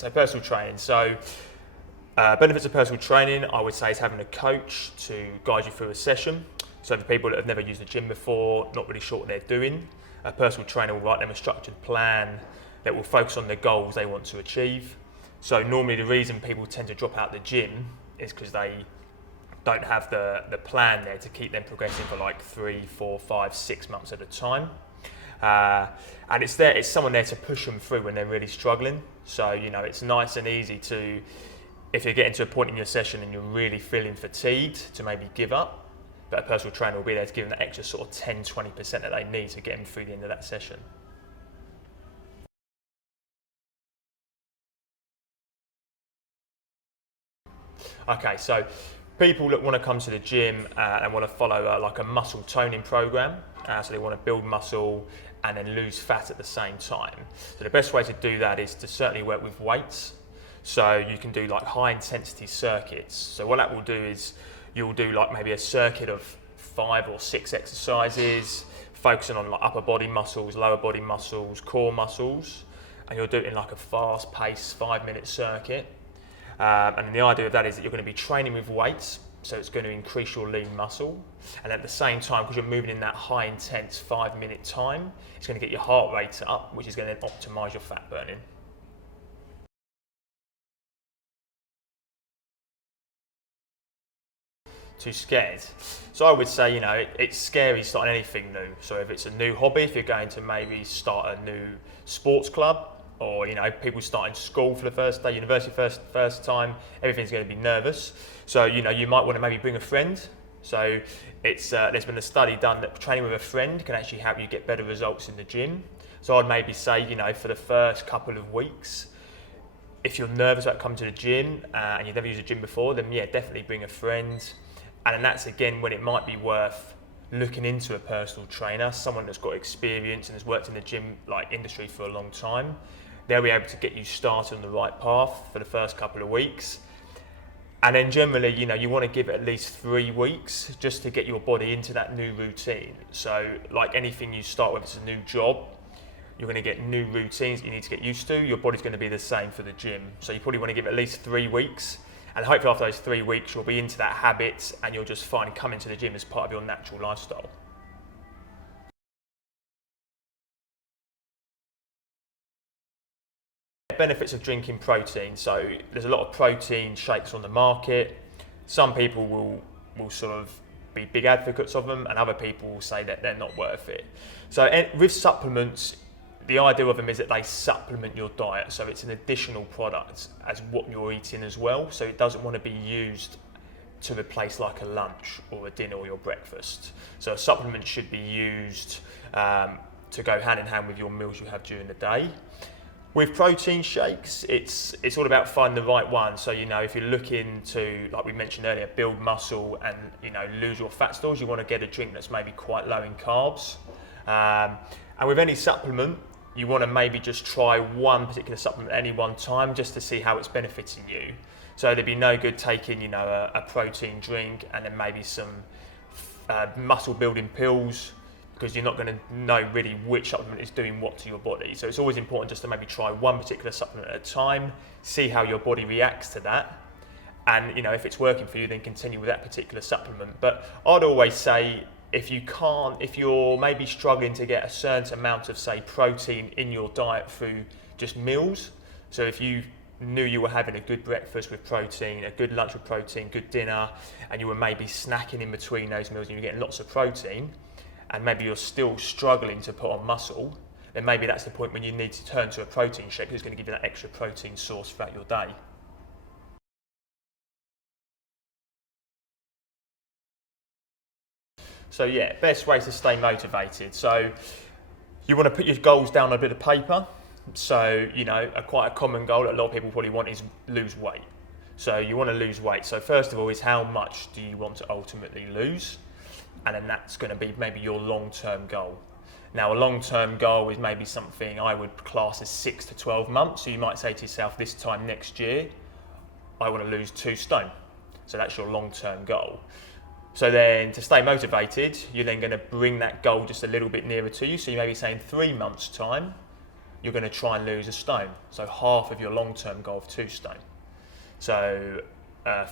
So personal training. So benefits of personal training, I would say, is having a coach to guide you through a session. So for people that have never used a gym before, not really sure what they're doing, a personal trainer will write them a structured plan that will focus on the goals they want to achieve. So normally the reason people tend to drop out the gym is because they don't have the plan there to keep them progressing for like 3, 4, 5, 6 months at a time. And it's someone there to push them through when they're really struggling. So, it's nice and easy to, if you're getting to a point in your session and you're really feeling fatigued, to maybe give up. But a personal trainer will be there to give them that extra sort of 10, 20% that they need to get them through the end of that session. Okay, so people that want to come to the gym and want to follow like a muscle toning program, so they want to build muscle and then lose fat at the same time. So the best way to do that is to certainly work with weights. So you can do like high intensity circuits. So what that will do is you'll do like maybe a circuit of 5 or 6 exercises, focusing on like upper body muscles, lower body muscles, core muscles, and you'll do it in like a fast paced 5-minute circuit. And the idea of that is that you're going to be training with weights, so it's going to increase your lean muscle. And at the same time, because you're moving in that high intense 5-minute time, it's going to get your heart rate up, which is going to then optimize your fat burning. Too scared? So I would say, it's scary starting anything new. So if it's a new hobby, if you're going to maybe start a new sports club, or people starting school for the first day, university first time, everything's going to be nervous. So you might want to maybe bring a friend. So it's there's been a study done that training with a friend can actually help you get better results in the gym. So I'd maybe say, for the first couple of weeks, if you're nervous about coming to the gym and you've never used a gym before, then yeah, definitely bring a friend. And then that's again when it might be worth looking into a personal trainer, someone that's got experience and has worked in the gym industry for a long time. They'll be able to get you started on the right path for the first couple of weeks. And then generally, you want to give it at least 3 weeks just to get your body into that new routine. So like anything you start with, it's a new job, you're going to get new routines that you need to get used to. Your body's going to be the same for the gym. So you probably want to give it at least 3 weeks. And hopefully after those 3 weeks, you'll be into that habit and you'll just find coming to the gym as part of your natural lifestyle. Benefits of drinking protein. So there's a lot of protein shakes on the market. Some people will sort of be big advocates of them, and other people will say that they're not worth it. So with supplements, the idea of them is that they supplement your diet. So it's an additional product as what you're eating as well. So it doesn't want to be used to replace like a lunch or a dinner or your breakfast. So a supplement should be used to go hand in hand with your meals you have during the day. With protein shakes, it's all about finding the right one. So if you're looking to, like we mentioned earlier, build muscle and lose your fat stores, you want to get a drink that's maybe quite low in carbs. And with any supplement, you want to maybe just try one particular supplement at any one time just to see how it's benefiting you. So there'd be no good taking a protein drink and then maybe some muscle building pills, because you're not going to know really which supplement is doing what to your body. So it's always important just to maybe try one particular supplement at a time, see how your body reacts to that, and if it's working for you, then continue with that particular supplement. But I'd always say if you're maybe struggling to get a certain amount of, say, protein in your diet through just meals, so if you knew you were having a good breakfast with protein, a good lunch with protein, good dinner, and you were maybe snacking in between those meals and you're getting lots of protein, and maybe you're still struggling to put on muscle, then maybe that's the point when you need to turn to a protein shake, because it's going to give you that extra protein source throughout your day. So yeah, best way to stay motivated. So you want to put your goals down on a bit of paper. So, quite a common goal that a lot of people probably want is lose weight. So you want to lose weight. So first of all is how much do you want to ultimately lose? And then that's going to be maybe your long-term goal. Now, a long-term goal is maybe something I would class as 6 to 12 months. So you might say to yourself, this time next year, I want to lose 2 stone. So that's your long-term goal. So then to stay motivated, you're then going to bring that goal just a little bit nearer to you. So you may be saying 3 months' time, you're going to try and lose a stone. So half of your long-term goal of 2 stone. So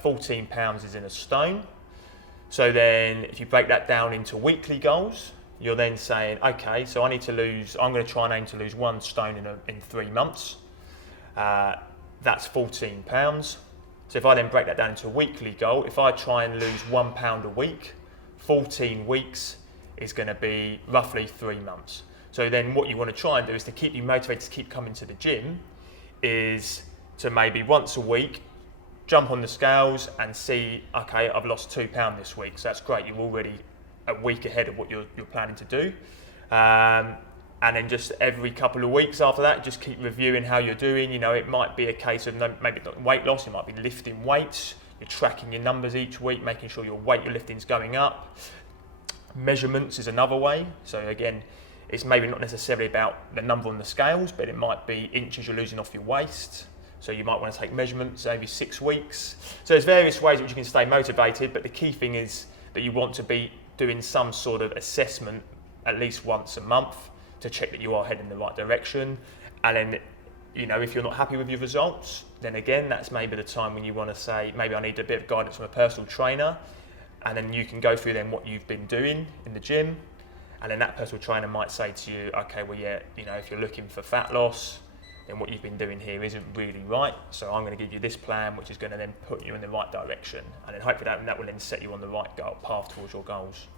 14 pounds is in a stone. So then if you break that down into weekly goals, you're then saying, okay, so I'm going to try and aim to lose 1 stone in 3 months. That's 14 pounds. So if I then break that down into a weekly goal, if I try and lose £1 a week, 14 weeks is going to be roughly 3 months. So then what you want to try and do is to keep you motivated to keep coming to the gym, is to maybe once a week jump on the scales and see, okay, I've lost £2 this week. So that's great. You're already a week ahead of what you're planning to do. And then just every couple of weeks after that, just keep reviewing how you're doing. You know, it might be a case of maybe not weight loss, it might be lifting weights. You're tracking your numbers each week, making sure your weight you're lifting is going up. Measurements is another way. So again, it's maybe not necessarily about the number on the scales, but it might be inches you're losing off your waist. So you might want to take measurements every 6 weeks. So there's various ways which you can stay motivated, but the key thing is that you want to be doing some sort of assessment at least once a month to check that you are heading in the right direction. And then, you know, if you're not happy with your results, then again, that's maybe the time when you want to say, maybe I need a bit of guidance from a personal trainer. And then you can go through then what you've been doing in the gym. And then that personal trainer might say to you, okay, well, yeah, you know, if you're looking for fat loss, then what you've been doing here isn't really right. So I'm going to give you this plan, which is going to then put you in the right direction. And then hopefully that will then set you on the right path towards your goals.